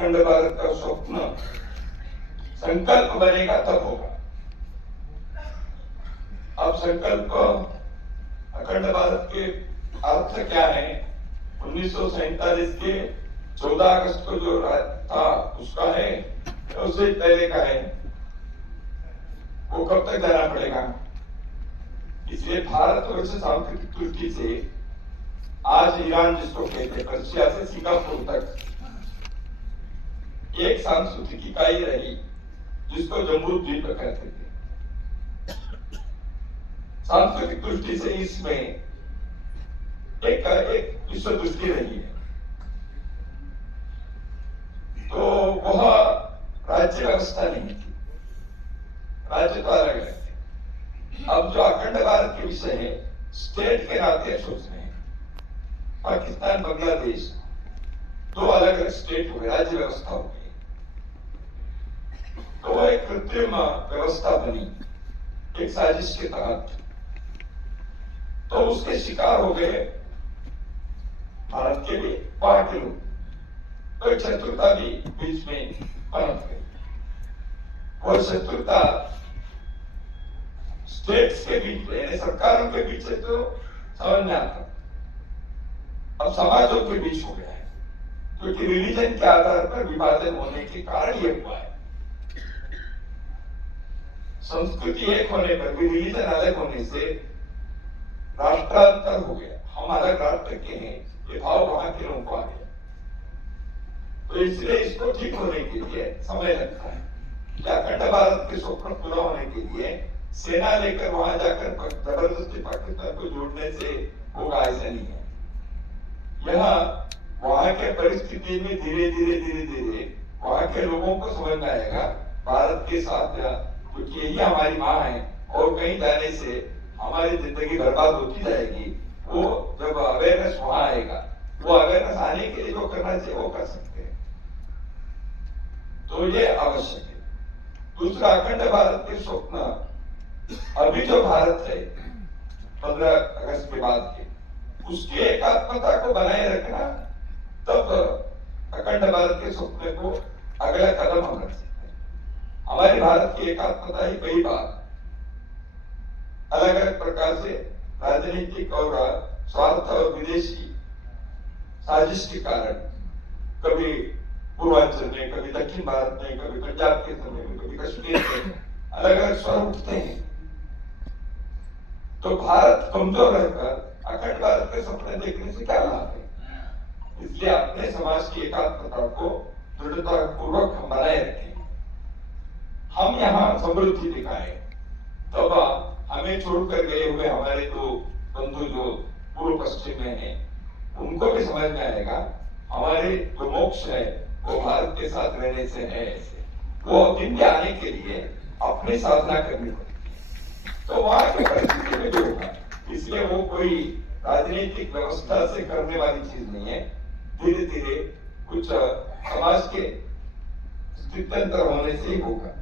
अखंड भारत का स्वप्न संकल्प बनेगा तब होगा। अब संकल्प अखंड भारत के अर्थ क्या है? 1947 के 14 अगस्त को जो था उसका है, उससे पहले का है, वो कब तक जाना पड़ेगा? इसलिए भारतवर्ष सांस्कृतिक दृष्टि से आज ईरान जिसको कहते हैं, पर्शिया से सिंगापुर तक एक सांस्कृतिक इकाई रही जिसको जम्बू द्वीप कहते थे। सांस्कृतिक दृष्टि से इसमें एक विश्व दृष्टि रही है। तो वह राज्य व्यवस्था नहीं थी, राज्य तो अलग अलग थे। अब जो अखंड भारत के विषय है, स्टेट के नाते सोच रहे हैं। पाकिस्तान, बांग्लादेश दो अलग अलग स्टेट हुए, राज्य व्यवस्था हो गई। तो वह एक कृत्रिम व्यवस्था बनी एक साजिश के तहत। तो उसके शिकार हो गए भारत के भी वहां के लोग। तो एक शत्रुता भी बीच में पनप गई। और शत्रुता स्टेट्स के बीच में, सरकारों के बीच से तो समझ में आता, अब समाजों के बीच हो गया है, क्योंकि रिलीजन के आधार पर विभाजन होने के कारण ये हुआ है। संस्कृति एक होने पर भी रिलीजन अलग होने से राष्ट्रांतर हो गया। हम अलग राष्ट्र के हैं, ये भाव वहां के लोगों को आ गया। तो इसलिए इसको ठीक होने के लिए समय लगता है। अखंड भारत के स्वप्न पूरा होने के लिए सेना लेकर वहां जाकर जबरदस्ती पाकिस्तान को जोड़ने से होगा, ऐसा नहीं है। यहाँ वहां के परिस्थिति में धीरे धीरे वहां के लोगों को समझ में आएगा भारत के साथ, क्योंकि यही हमारी माँ है और कहीं जाने से हमारी जिंदगी बर्बाद होती जाएगी। वो जब अवेयरनेस वहां आएगा, वो अवेयरनेस आने के लिए जो करना चाहिए वो कर सकते हैं। तो ये आवश्यक है। दूसरा, अखंड भारत के स्वप्न अभी जो भारत है 15 अगस्त के बाद के, उसकी एकात्मता को बनाए रखना, तब अखंड भारत के स्वप्न को अगला कदम हम रख सकते हैं। हमारी भारत की एकात्मता ही कई बार अलग अलग प्रकार से राजनीतिक और स्वार्थ और विदेशी साजिश के कारण, कभी पूर्वांचल में, कभी दक्षिण भारत में, कभी पंजाब के समय में, कभी कश्मीर में अलग अलग स्वर उठते हैं। तो भारत कमजोर रहकर अखंड भारत के सपने देखने से क्या लाभ है? इसलिए अपने समाज की एकात्मता को दृढ़ता पूर्वक हम बनाए रखें। हम यहाँ समृद्धि दिखाएं, तब हमें छोड़कर गए हुए हमारे दो बंधु जो पूर्व पश्चिम में हैं, उनको भी समझ में आएगा हमारे जो मोक्ष है वो भारत के साथ रहने से है। वो दिन के आने के लिए अपनी साधना करनी पड़ेगी। तो वहां की परिस्थिति में जो होगा, इसलिए वो कोई राजनीतिक व्यवस्था से करने वाली चीज नहीं है। धीरे धीरे कुछ समाज के स्थित्यंतर होने से ही होगा।